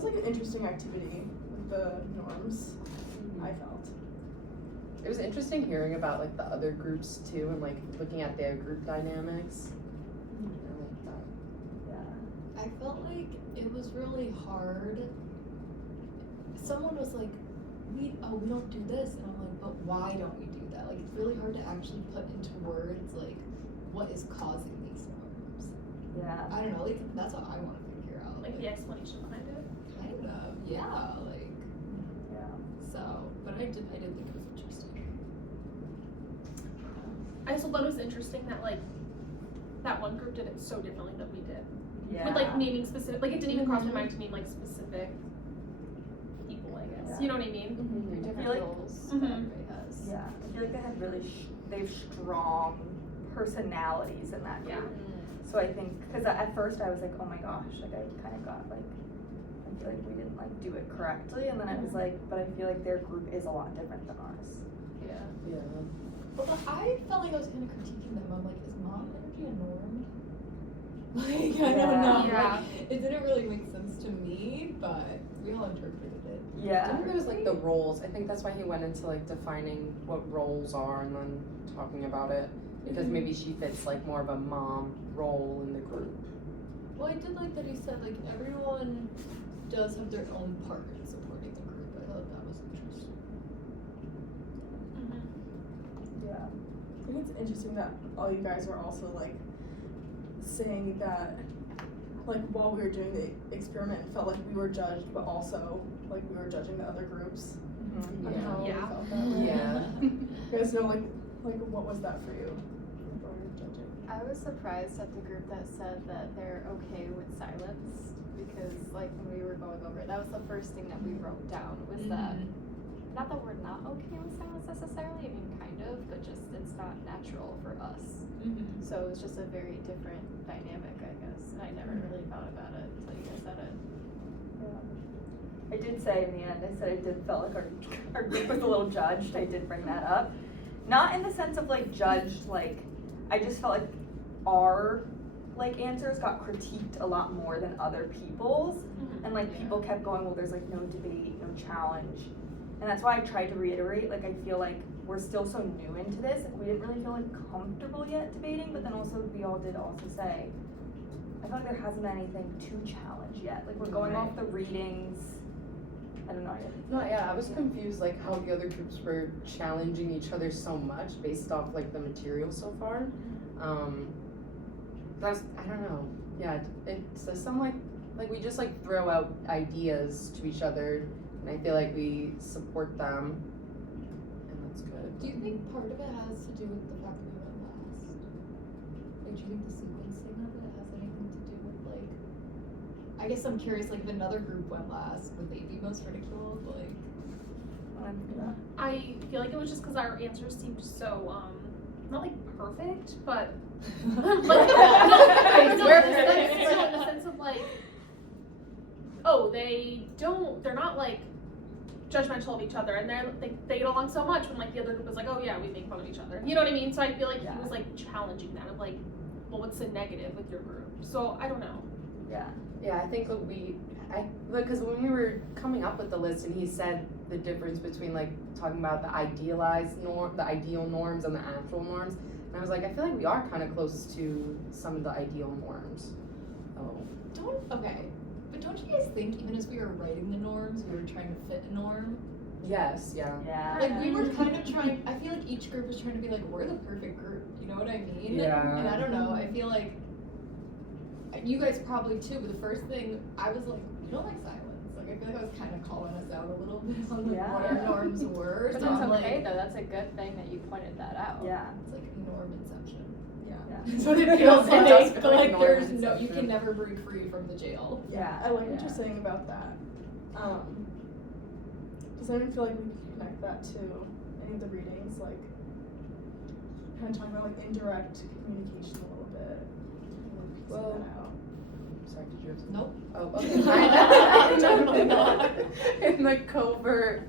was like an interesting activity with the norms, I felt. It was interesting hearing about like the other groups too and like looking at their group dynamics. I like that. Yeah. I felt like it was really hard. Someone was like, we don't do this, and I'm like, but why don't we do that? Like, it's really hard to actually put into words like what is causing these norms. Yeah. I don't know, like that's what I want to figure out. Like the explanation behind it. Kind of, yeah, like. Yeah. So, but I did think it was interesting. I also thought it was interesting that like that one group did it so differently than we did. Yeah. With like naming specific, like it didn't even cross my mind to name like specific people, I guess. Yeah. You know what I mean? Mm-hmm. I feel like- roles Mhm. that everybody has. Yeah. I feel like they had really they have strong personalities in that group. Yeah. So I think, because at first I was like, oh my gosh, like I kind of got like, I feel like we didn't like do it correctly, and then I was like, but I feel like their group is a lot different than ours. Yeah. Yeah. But I felt like I was kind of critiquing them. I'm like, is mom energy a norm? Like, I don't know. Yeah. Like, it didn't really make sense to me, but we all interpreted it. I Yeah. think it was like the roles. I think that's why he went into like defining what roles are and then talking about it. Because maybe she fits like more of a mom role in the group. Well, I did like that he said, like, everyone does have their own part in supporting the group. I thought that was interesting. Yeah. I think it's interesting that all you guys were also like saying that like while we were doing the experiment it felt like we were judged but also like we were judging the other groups Mm-hmm. on Yeah. how Yeah. we felt that way. Yeah. You guys know like what was that for you? What were you judging? I was surprised at the group that said that they're okay with silence because, like, when we were going over it, that was the first thing that we wrote down was that, not that we're not okay with silence necessarily, I mean, kind of, but just it's not natural for us. Mm-hmm. So it was just a very different dynamic, I guess, and I never really thought about it until you guys said it. I did say in the end, I said I did felt like our group was a little judged. I did bring that up. Not in the sense of like judged, like, I just felt like our like answers got critiqued a lot more than other people's. And like people kept going, well, there's like no debate, no challenge. And that's why I tried to reiterate, like I feel like we're still so new into this, like we didn't really feel like comfortable yet debating, but then also we all did also say, I feel like there hasn't been anything to challenge yet. Like we're going off the readings. I don't know. No, yeah, I was confused like how the other groups were challenging each other so much based off like the material so far. That's I don't know. Yeah, it's some like we just like throw out ideas to each other, and I feel like we support them, and that's good. Do you think part of it has to do with the fact that we went last? Like, do you think the sequencing of it has anything to do with, like, I guess I'm curious, like, if another group went last, would they be most ridiculed? Like, I feel like it was just because our answers seemed so, not like perfect, but like, no, in the sense of like, oh, they're not like judgmental of each other, and they get along so much when like the other group is like, oh yeah, we make fun of each other. You know what I mean? So I feel like he was like challenging that of like, well, what's the negative with your group? So I don't know. Yeah, I think because when we were coming up with the list, and he said the difference between like talking about the idealized norm, the ideal norms, and the actual norms, and I was like, I feel like we are kind of close to some of the ideal norms. Oh. But don't you guys think even as we were writing the norms, we were trying to fit a norm? Yes. Yeah. Yeah. Like, we were kind of trying, I feel like each group was trying to be like, we're the perfect group, you know what I mean? Yeah. And I don't know, I feel like, you guys probably too, but the first thing, I was like, we don't like silence. Like, I feel like I was kind of calling us out a little bit on like, what our norms were. But So that's I'm okay like, though, that's a good thing that you pointed that out. Yeah. it's like norm inception. Yeah. That's what it feels It does like, feel but like like there's norm no, you inception. can never break free from the jail. Yeah, I like what you're saying about that. Does anyone feel like we could connect that to any of the readings, like kind of talking about like indirect communication a little bit? Well, that out. Sorry, did you have to? Nope. Oh, okay. Definitely not. In the covert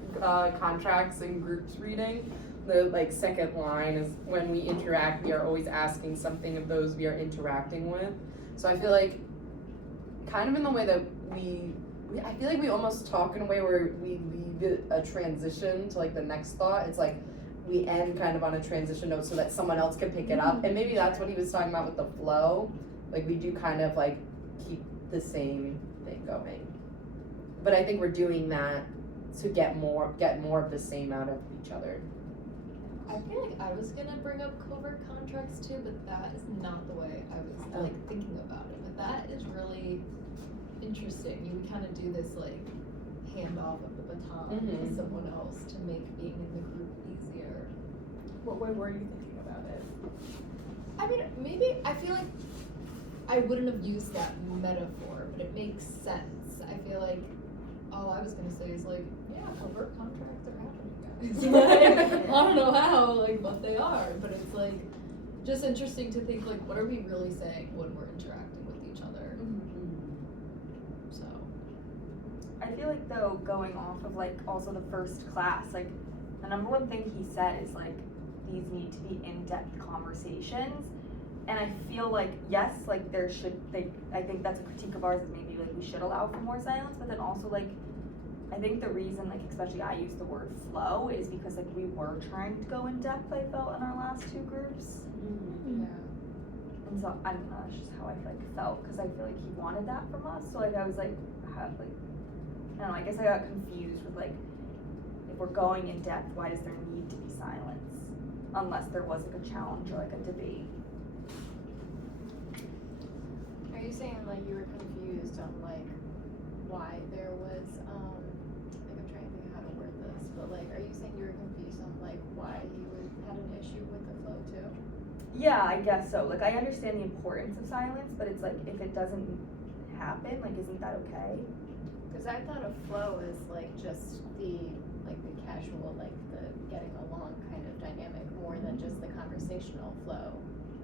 contracts and groups reading, the like second line is when we interact, we are always asking something of those we are interacting with. So I feel like kind of in the way that we I feel like we almost talk in a way where we leave it a transition to like the next thought. It's like we end kind of on a transition note so that someone else can pick it up. And maybe that's what he was talking about with the flow. Like we do kind of like keep the same thing going. But I think we're doing that to get more of the same out of each other. I feel like I was gonna bring up covert contracts too, but that is not the way I was like thinking about it. But that is really interesting. You would kind of do this like handoff of the baton to someone else to make being in the group easier. What way were you thinking about it? I mean, maybe I feel like I wouldn't have used that metaphor, but it makes sense. I feel like all I was gonna say is like, yeah, covert contracts are happening, guys. Like, I don't know how, like, what they are, but it's like just interesting to think like, what are we really saying when we're interacting with each other? So. I feel like though, going off of like also the first class, like the number one thing he said is like these need to be in-depth conversations. And I feel like, yes, like I think that's a critique of ours is maybe like we should allow for more silence, but then also like, I think the reason like, especially I use the word flow is because like we were trying to go in depth, I felt, in our last two groups. Yeah. And so, I don't know, that's just how I felt, because I feel like he wanted that from us, so like I was like, I don't know, I guess I got confused with like, if we're going in depth, why does there need to be silence? Unless there was like a challenge or like a debate. Are you saying like you were confused on like why there was like I'm trying to think of how to word this, but like are you saying you were confused on like why you had an issue with the flow too? Yeah, I guess so. Like I understand the importance of silence, but it's like if it doesn't happen, like isn't that okay? Because I thought a flow is like just the casual, like the getting along kind of dynamic more than just the conversational flow.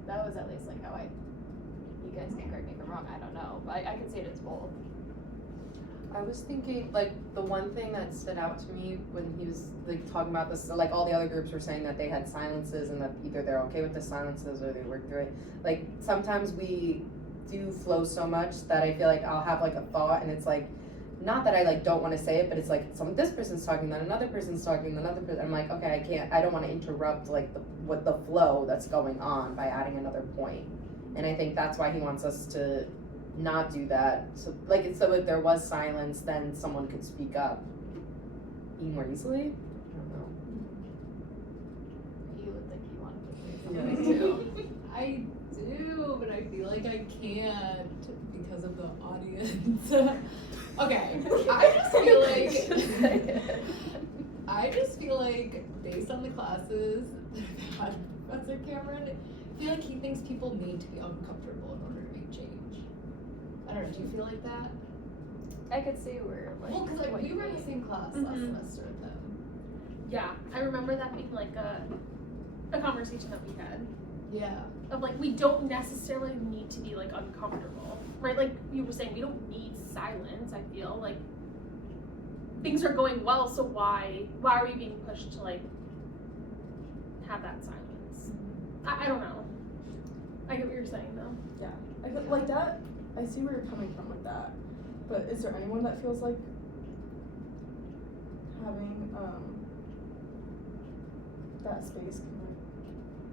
That was at least like how you guys can correct me if I'm wrong, I don't know, but I can see it as both. I was thinking, like, the one thing that stood out to me when he was, like, talking about this, like, all the other groups were saying that they had silences and that either they're okay with the silences or they work through it. Like, sometimes we do flow so much that I feel like I'll have, like, a thought and it's, like, not that I, like, don't want to say it, but it's, like, this person's talking, then another person's talking, then another person, I'm like, okay, I don't want to interrupt, like, the flow that's going on by adding another point. And I think that's why he wants us to not do that. So if there was silence, then someone could speak up more easily. I don't know. You look like you wanted to say something too. I do, but I feel like I can't because of the audience. Okay, I just feel like based on the classes that I've had with Professor Cameron, I feel like he thinks people need to be uncomfortable in order to make change. I don't know, do you feel like that? I could see where like Well, because what we you were in the mean. same class last semester with them. Yeah, I remember that being like a conversation that we had Yeah. of like we don't necessarily need to be like uncomfortable, right? Like you were saying, we don't need silence. I feel like things are going well, so why are we being pushed to like have that silence? I don't know. I get what you're saying though. Yeah, I feel like that. I see where you're coming from with that, but is there anyone that feels like having that space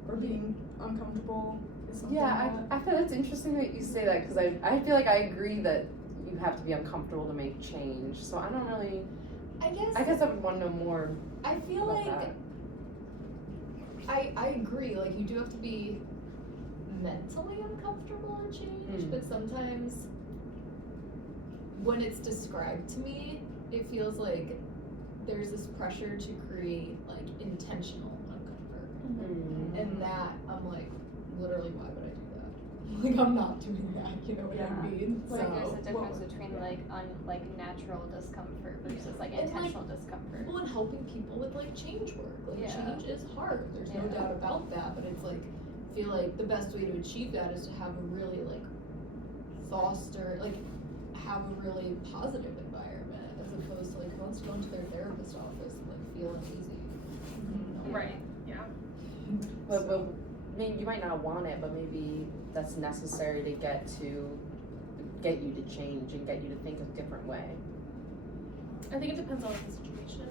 or being uncomfortable is something that... I feel it's interesting that you say that because I feel like I agree that you have to be uncomfortable to make change. So I don't really. I guess I would want to know more. I feel about like that. I agree. Like you do have to be mentally uncomfortable in change, but sometimes when it's described to me, it feels like there's this pressure to create like intentional uncomfort, and that I'm like, literally, why would I do that? Like I'm not doing that. You know what I mean? Like there's a So- difference between like natural discomfort versus like And, like, intentional discomfort. Well, and helping people with like change work. Like Yeah. change is hard. There's no Yeah. doubt about that. But it's like I feel like the best way to achieve that is to have a really like foster have a really positive environment as opposed to like who wants to go into their therapist office and like feel uneasy. You know? Right. Yeah. But maybe you might not want it, but maybe that's necessary to get you to change and get you to think a different way. I think it depends on the situation.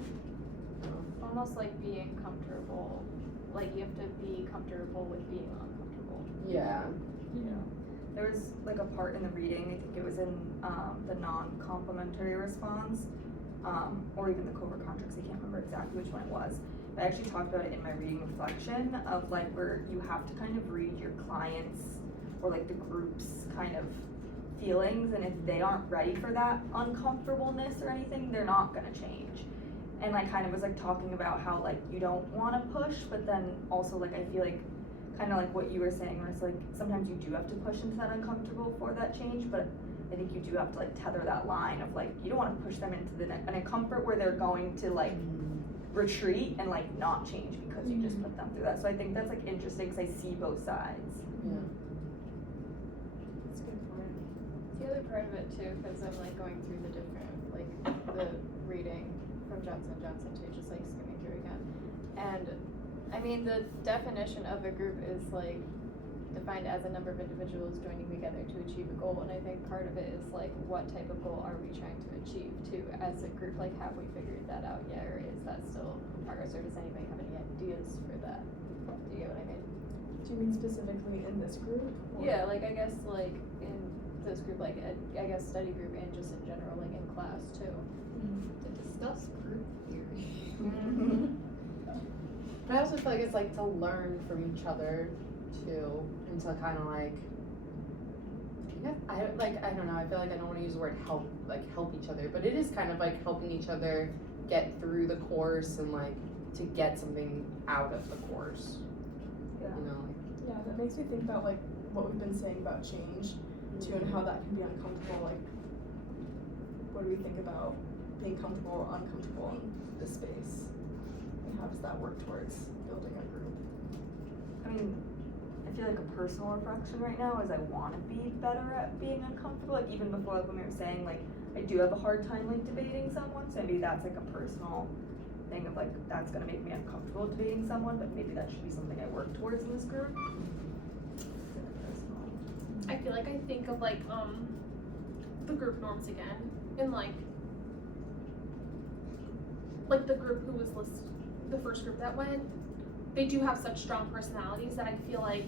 Almost like being comfortable, like you have to be comfortable with being uncomfortable. Yeah. There was like a part in the reading, I think it was in the non-complimentary response, or even the covert contracts, I can't remember exactly which one it was. But I actually talked about it in my reading reflection of like where you have to kind of read your clients or like the group's kind of feelings, and if they aren't ready for that uncomfortableness or anything, they're not gonna change. And I kind of was like talking about how like you don't wanna push, but then also like I feel like kind of like what you were saying, where it's like sometimes you do have to push into that uncomfortable for that change, but I think you do have to like tether that line of like you don't want to push them into an uncomfort where they're going to like retreat and like not change because you just put them through that. So I think that's like interesting because I see both sides. Yeah. That's a good point. The other part of it too, because I'm like going through the different, like the reading from Johnson & Johnson too, just like skimming through again. And I mean, the definition of a group is like defined as a number of individuals joining together to achieve a goal. And I think part of it is like, what type of goal are we trying to achieve too as a group? Like, have we figured that out yet, or is that still in progress, or does anybody have any ideas for that? Do you get what I mean? Do you mean specifically in this group? or- Yeah, like I guess like in this group, like I guess study group and just in general, like in class too. To discuss group theory. But I also feel like it's like to learn from each other too, and to kind of like, I don't know. I feel like I don't want to use the word help each other, but it is kind of like helping each other get through the course and like to get something out of the course. Yeah. You know, like, Yeah, that makes me think about like what we've been saying about change too, and how that can be uncomfortable. Like, what do we think about being comfortable or uncomfortable in this space? And how does that work towards building a group? I mean, I feel like a personal reflection right now is I want to be better at being uncomfortable. Like even before, like when we were saying, like I do have a hard time like debating someone, so maybe that's like a personal thing of like that's gonna make me uncomfortable debating someone, but maybe that should be something I work towards in this group. I feel like I think of like the group norms again, and like the group who was the first group that went, they do have such strong personalities that I feel like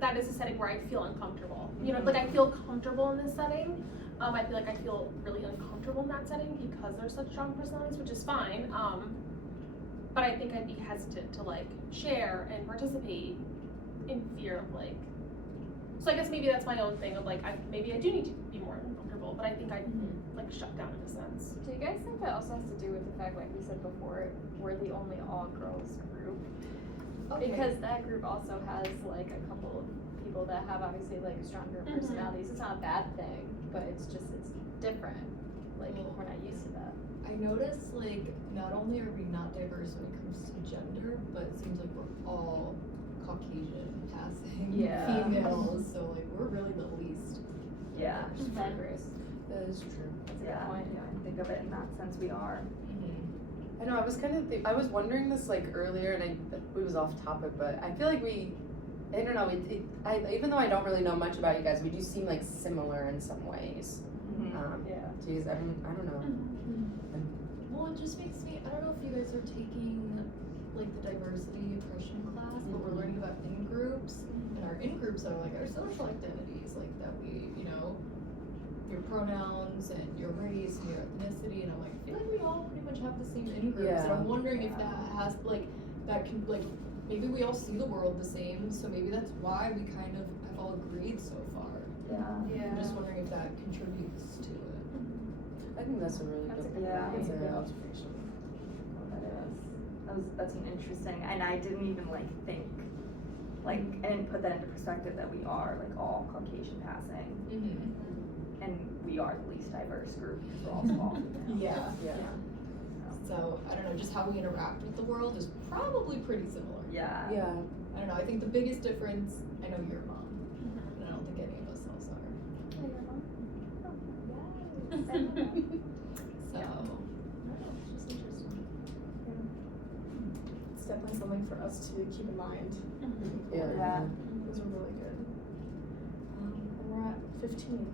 that is a setting where I feel uncomfortable. You know, like I feel comfortable in this setting. I feel like I feel really uncomfortable in that setting because they're such strong personalities, which is fine. But I think I'd be hesitant to like share and participate in fear of like. So I guess maybe that's my own thing of like maybe I do need to be more uncomfortable, but I think I'd like shut down in a sense. Do you guys think that also has to do with the fact, like we said before, we're the only all-girls group? Okay. Because that group also has like a couple of people that have obviously like stronger personalities. It's not a bad thing, but it's different. Like we're not used to that. I notice like not only are we not diverse when it comes to gender, but it seems like we're all Caucasian passing females, so like we're really the least. Yeah. Diverse. that is true. That's a Yeah. good point. Yeah. I think of it in that sense we are. I know. I was kind of. I was wondering this like earlier, and it was off topic, but I feel like I don't know. Even though I don't really know much about you guys, we do seem like similar in some ways. Yeah. Geez, I don't know. Well, it just makes me, I don't know if you guys are taking like the diversity oppression class, but we're learning about in-groups, and our in-groups are like our social identities, like that we, you know, your pronouns and your race and your ethnicity, and I'm like, I feel like we all pretty much have the same in-groups, and I'm wondering if that has, like, that can, like, maybe we all see the world the same, so maybe that's why we kind of have all agreed so far. Yeah. I'm just wondering if that contributes to it. I think that's a really That's a good. good That's a point. good Yeah. observation. That's an interesting, and I didn't even like think, like I didn't put that into perspective that we are like all Caucasian passing, and we are the least diverse group because we're all small. Yeah. Yeah. So, I don't know, just how we interact with the world is probably pretty similar. Yeah. Yeah. I don't know, I think the biggest difference, I know you're a mom, and I don't think any of us else are. So, I don't know, it's just interesting. It's definitely something for us to keep in mind. moving Yeah. forward. Yeah. Those are really good. And we're at 15.